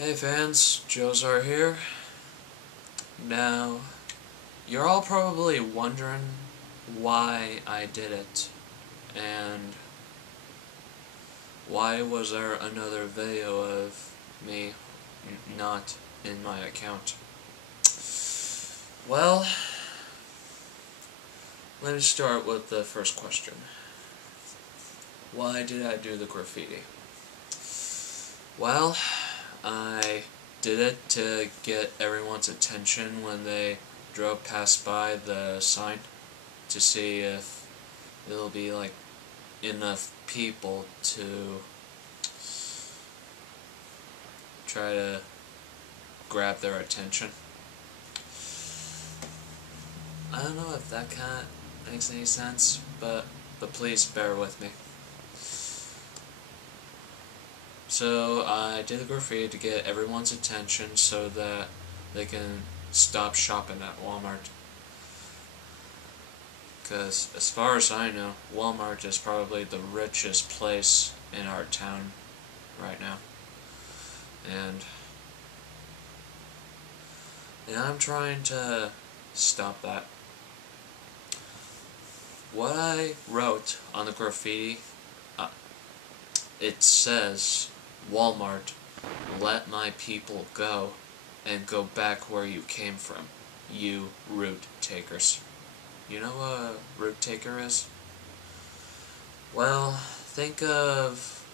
Hey fans, Josar here. Now, you're all probably wondering why I did it, and why was there another video of me not in my account? Well, let me start with the first question. Why did I do the graffiti? Well, I did it to get everyone's attention when they drove past by the sign, to see if there'll be like enough people to try to grab their attention. I don't know if that kind of makes any sense, but please bear with me. So I did the graffiti to get everyone's attention so that they can stop shopping at Walmart. Because as far as I know, Walmart is probably the richest place in our town right now. And I'm trying to stop that. What I wrote on the graffiti, it says, Walmart, let my people go and go back where you came from, you root takers. You know what a root taker is? Well, think of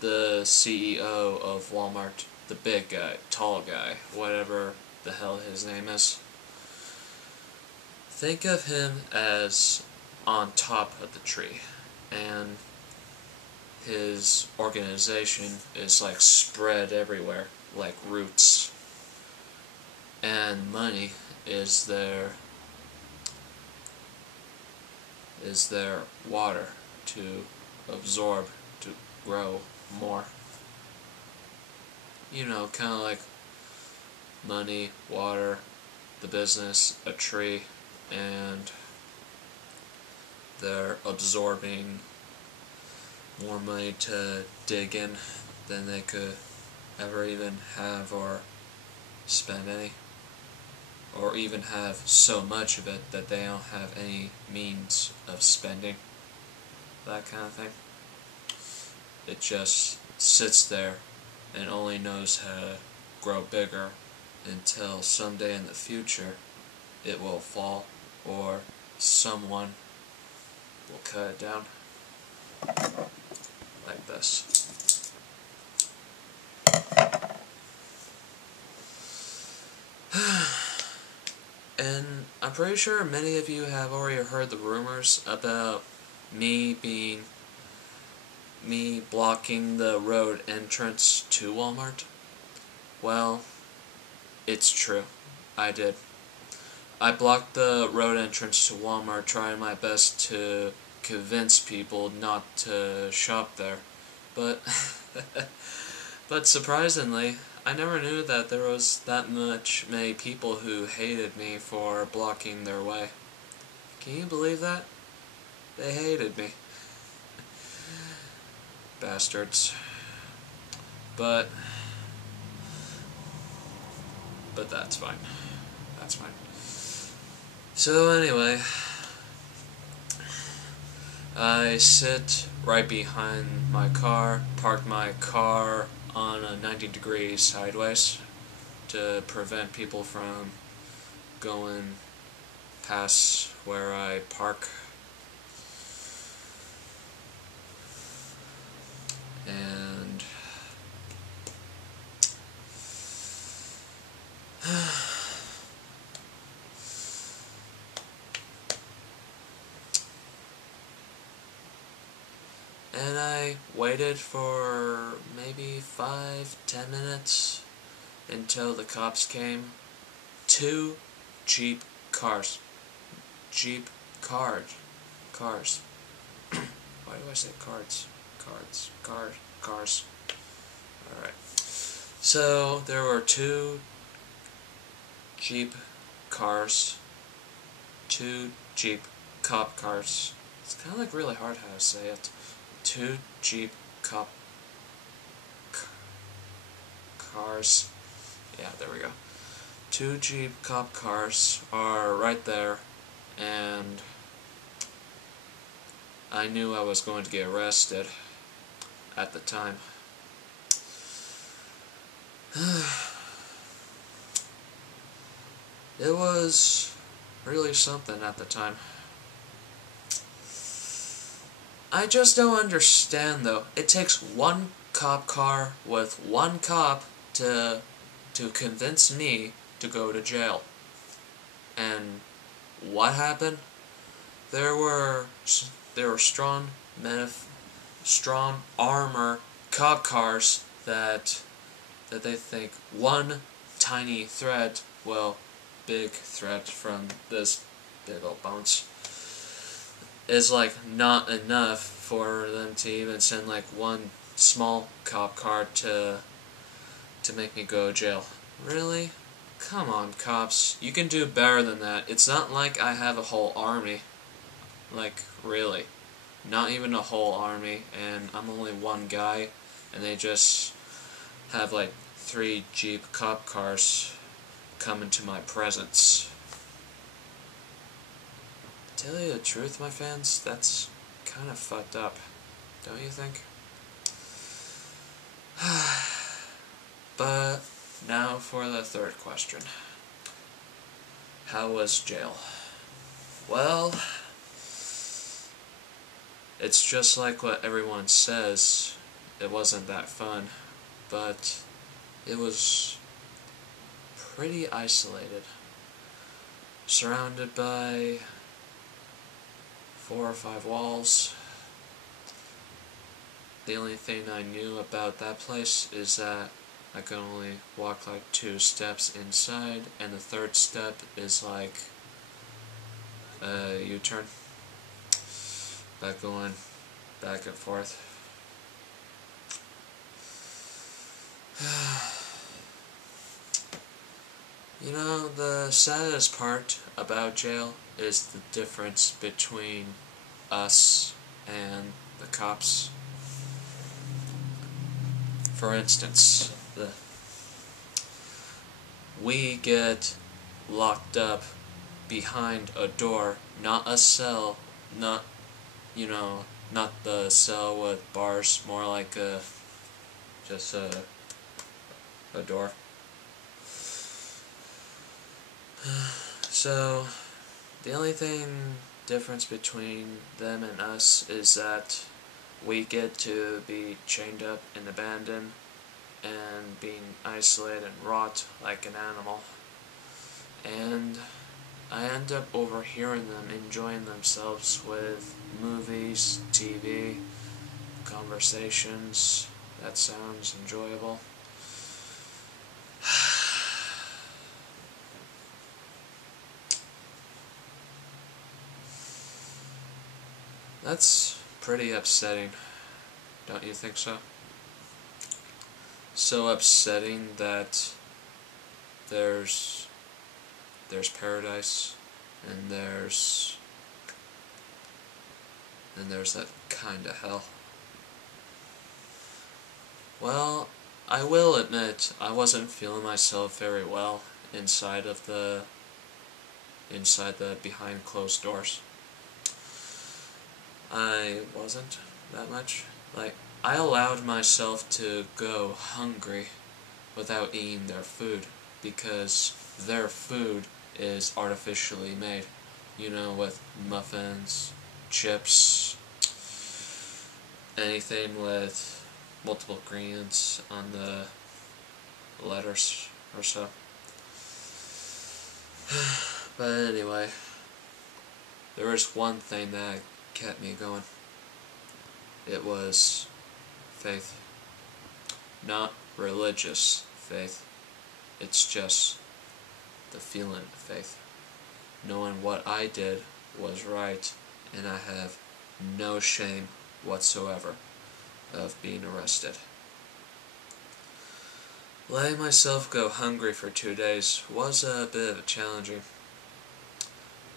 the CEO of Walmart, the big guy, tall guy, whatever the hell his name is. Think of him as on top of the tree, and his organization is like spread everywhere, like roots. And money is their water to absorb, to grow more. You know, kind of like money, water, the business, a tree, and they're absorbing more money to dig in than they could ever even have or spend any, or even have so much of it that they don't have any means of spending, that kind of thing. It just sits there and only knows how to grow bigger until someday in the future it will fall, or someone will cut it down like this. And I'm pretty sure many of you have already heard the rumors about me blocking the road entrance to Walmart. Well, it's true. I did. I blocked the road entrance to Walmart, trying my best to convince people not to shop there. But but surprisingly, I never knew that there was that many people who hated me for blocking their way. Can you believe that? They hated me. Bastards. But that's fine. That's fine. So anyway, I sit right behind my car, parked my car on a 90 degrees sideways to prevent people from going past where I park. And I waited for maybe 5-10 minutes until the cops came. 2 Jeep cars. Jeep cars. Why do I say cards? Cars. Alright. So, there were 2 Jeep cars. 2 Jeep cop cars. It's kind of like really hard how to say it. 2 Jeep cop cars. Yeah, there we go. 2 Jeep cop cars are right there, and I knew I was going to get arrested at the time. It was really something at the time. I just don't understand, though. It takes one cop car with one cop to convince me to go to jail. And what happened? There were strong armor cop cars that they think one tiny threat, well, big threat from this big old bounce, is like not enough for them to even send like one small cop car to make me go to jail. Really? Come on, cops. You can do better than that. It's not like I have a whole army. Like, really. Not even a whole army, and I'm only one guy, and they just have like 3 Jeep cop cars come into my presence. Tell you the truth, my fans, that's kind of fucked up, don't you think? But now for the third question. How was jail? Well, it's just like what everyone says. It wasn't that fun, but it was pretty isolated. Surrounded by 4 or 5 walls. The only thing I knew about that place is that I could only walk like 2 steps inside, and the 3rd step is like a U-turn. Back going back and forth. You know, the saddest part about jail is the difference between us and the cops. For instance, we get locked up behind a door, not a cell, not the cell with bars, more like just a door. So, the only difference between them and us is that we get to be chained up and abandoned and being isolated and rot like an animal. And I end up overhearing them enjoying themselves with movies, TV, conversations. That sounds enjoyable. That's pretty upsetting, don't you think so? So upsetting that there's paradise, and there's that kind of hell. Well, I will admit I wasn't feeling myself very well inside the behind closed doors. I wasn't that much. Like, I allowed myself to go hungry without eating their food, because their food is artificially made. You know, with muffins, chips, anything with multiple ingredients on the letters or so. But anyway, there was one thing that kept me going. It was faith. Not religious faith. It's just the feeling of faith. Knowing what I did was right, and I have no shame whatsoever of being arrested. Letting myself go hungry for 2 days was a bit challenging.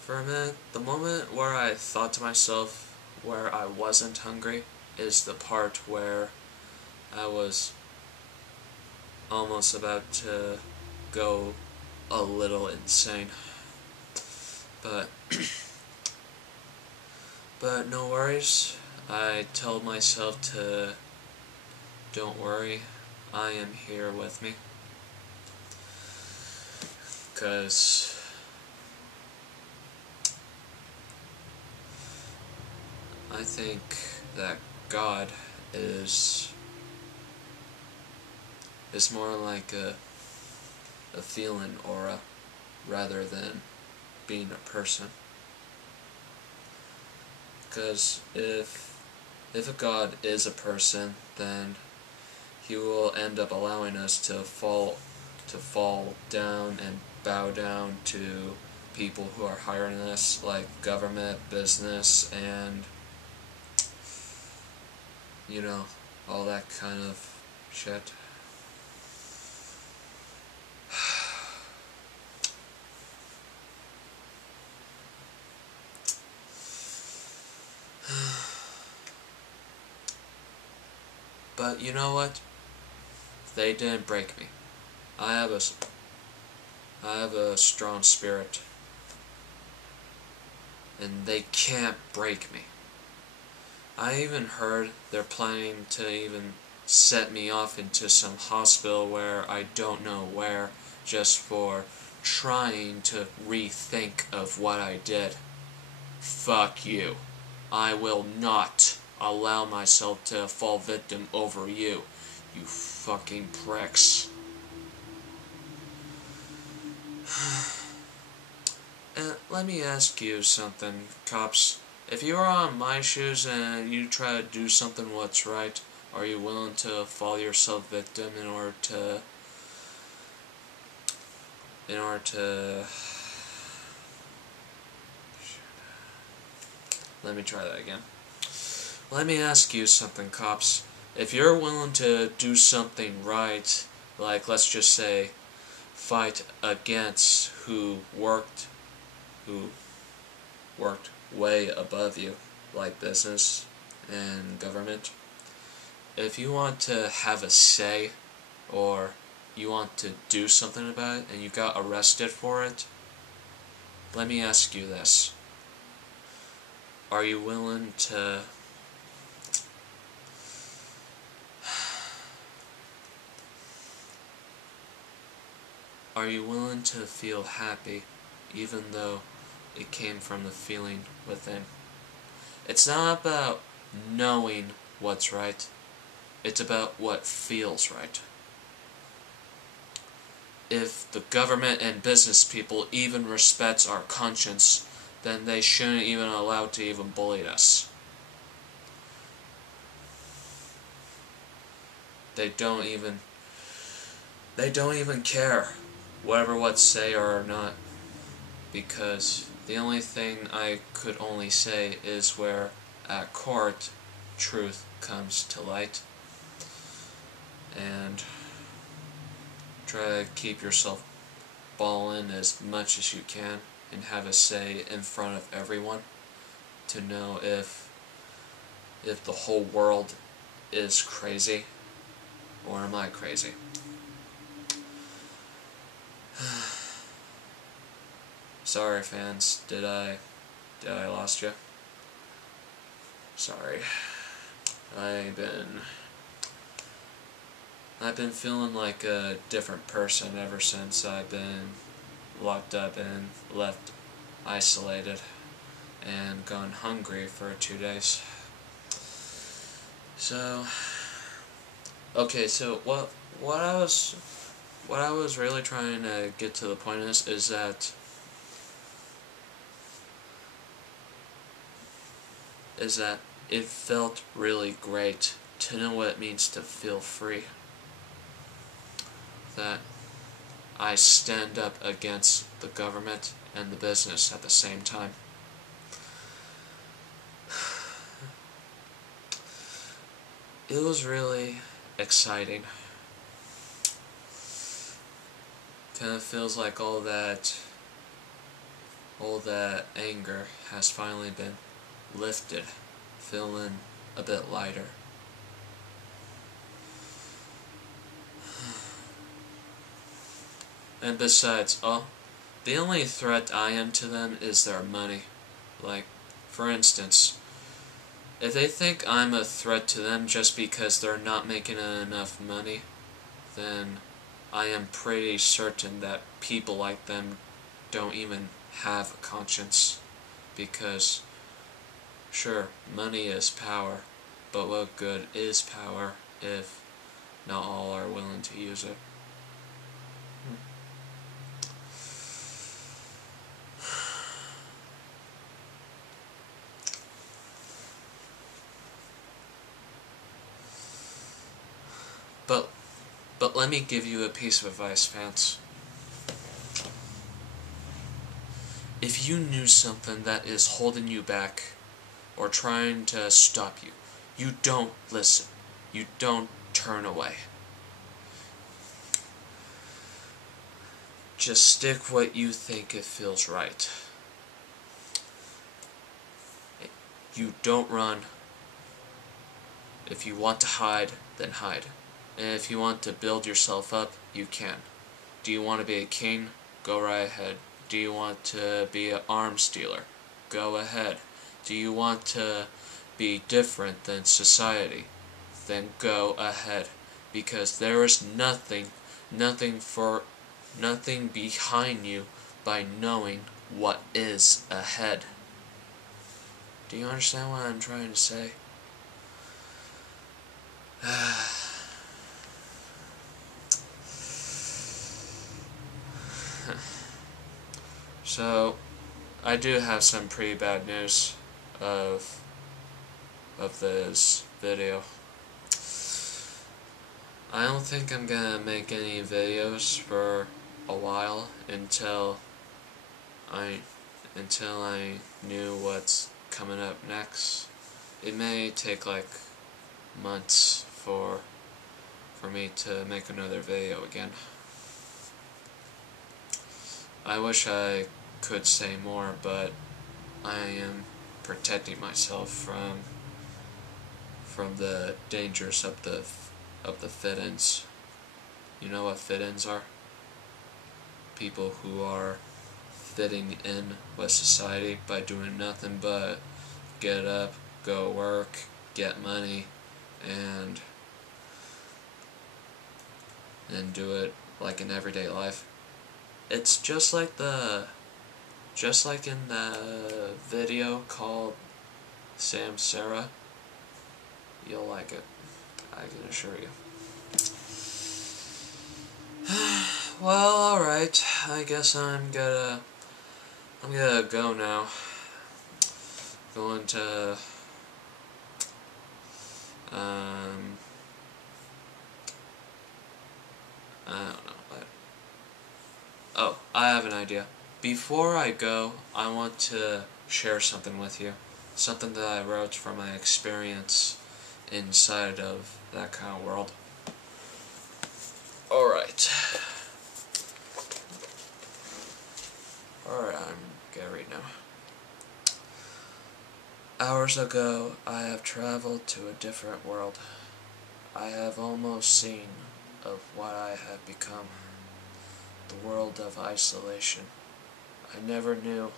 For a minute, the moment where I thought to myself where I wasn't hungry is the part where I was almost about to go a little insane. But no worries. I told myself to don't worry, I am here with me. 'Cause I think that God is more like a feeling aura rather than being a person. Because if a God is a person, then he will end up allowing us to fall down and bow down to people who are higher than us, like government, business, and you know, all that kind of shit. But you know what? They didn't break me. I have a strong spirit, and they can't break me. I even heard they're planning to even set me off into some hospital where I don't know where, just for trying to rethink of what I did. Fuck you. I will not allow myself to fall victim over you, you fucking pricks. And let me ask you something, cops. If you were on my shoes and you try to do something what's right, are you willing to fall yourself victim in order to let me try that again. Let me ask you something, cops. If you're willing to do something right, like let's just say fight against who worked way above you, like business and government, if you want to have a say or you want to do something about it and you got arrested for it, let me ask you this. Are you willing to feel happy even though it came from the feeling within? It's not about knowing what's right. It's about what feels right. If the government and business people even respects our conscience, then they shouldn't even allow to even bully us. They don't even care whatever what say or not, because the only thing I could only say is where at court truth comes to light, and try to keep yourself ballin' as much as you can and have a say in front of everyone to know if the whole world is crazy or am I crazy. Sorry, fans. Did I lost you? Sorry. I've been feeling like a different person ever since I've been locked up and left isolated and gone hungry for 2 days. So, okay, so what I was really trying to get to the point is that it felt really great to know what it means to feel free. That I stand up against the government and the business at the same time. It was really exciting. Kind of feels like all that anger has finally been lifted, feeling a bit lighter. And besides, the only threat I am to them is their money. Like, for instance, if they think I'm a threat to them just because they're not making enough money, then I am pretty certain that people like them don't even have a conscience. Because, sure, money is power, but what good is power if not all are willing to use it? But let me give you a piece of advice, fans. If you knew something that is holding you back or trying to stop you, you don't listen. You don't turn away. Just stick what you think it feels right. You don't run. If you want to hide, then hide. And if you want to build yourself up, you can. Do you want to be a king? Go right ahead. Do you want to be an arms dealer? Go ahead. Do you want to be different than society? Then go ahead. Because there is nothing behind you by knowing what is ahead. Do you understand what I'm trying to say? So, I do have some pretty bad news of this video. I don't think I'm gonna make any videos for a while until I knew what's coming up next. It may take like months for me to make another video again. I wish I could say more, but I am protecting myself from the dangers of the fit-ins. You know what fit-ins are? People who are fitting in with society by doing nothing but get up, go work, get money, and do it like in everyday life. It's just like in the video called Sam Sarah. You'll like it, I can assure you. Well, alright, I guess I'm gonna go now. Going to I don't know, but I have an idea. Before I go, I want to share something with you. Something that I wrote from my experience inside of that kind of world. Alright, I'm gonna read now. Hours ago, I have traveled to a different world. I have almost seen of what I have become. The world of isolation. I never knew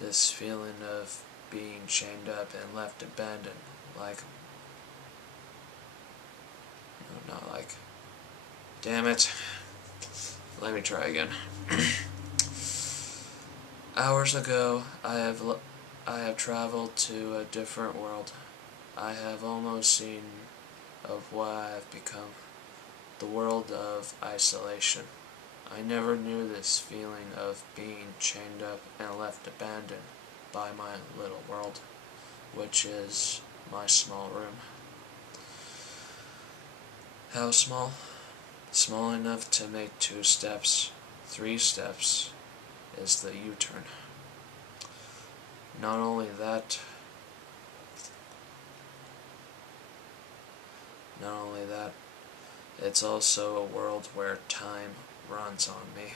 this feeling of being chained up and left abandoned damn it. Let me try again. Hours ago, I have traveled to a different world. I have almost seen of what I have become. The world of isolation. I never knew this feeling of being chained up and left abandoned by my little world, which is my small room. How small? Small enough to make 2 steps. 3 steps is the U-turn. Not only that, it's also a world where time runs on me.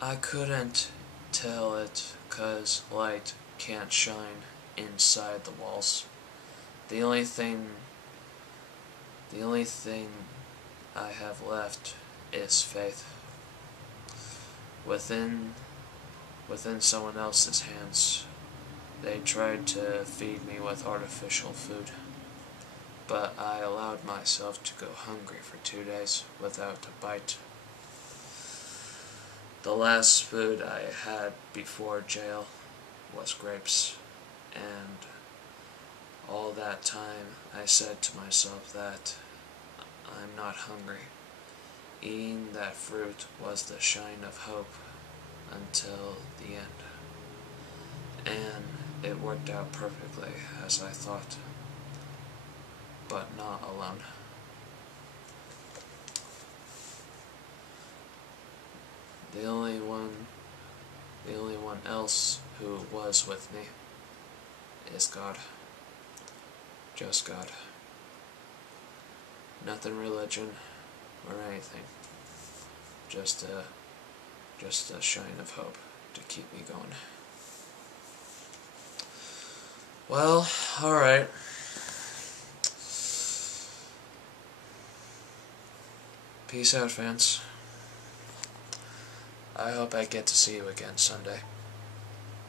I couldn't tell it 'cause light can't shine inside the walls. The only thing I have left is faith. Within someone else's hands, they tried to feed me with artificial food, but I allowed myself to go hungry for 2 days without a bite. The last food I had before jail was grapes, and all that time I said to myself that I'm not hungry. Eating that fruit was the shine of hope until the end. And it worked out perfectly as I thought, but not alone. The only one else who was with me is God. Just God. Nothing religion or anything. Just a shine of hope to keep me going. Well, alright. Peace out, fans. I hope I get to see you again Sunday.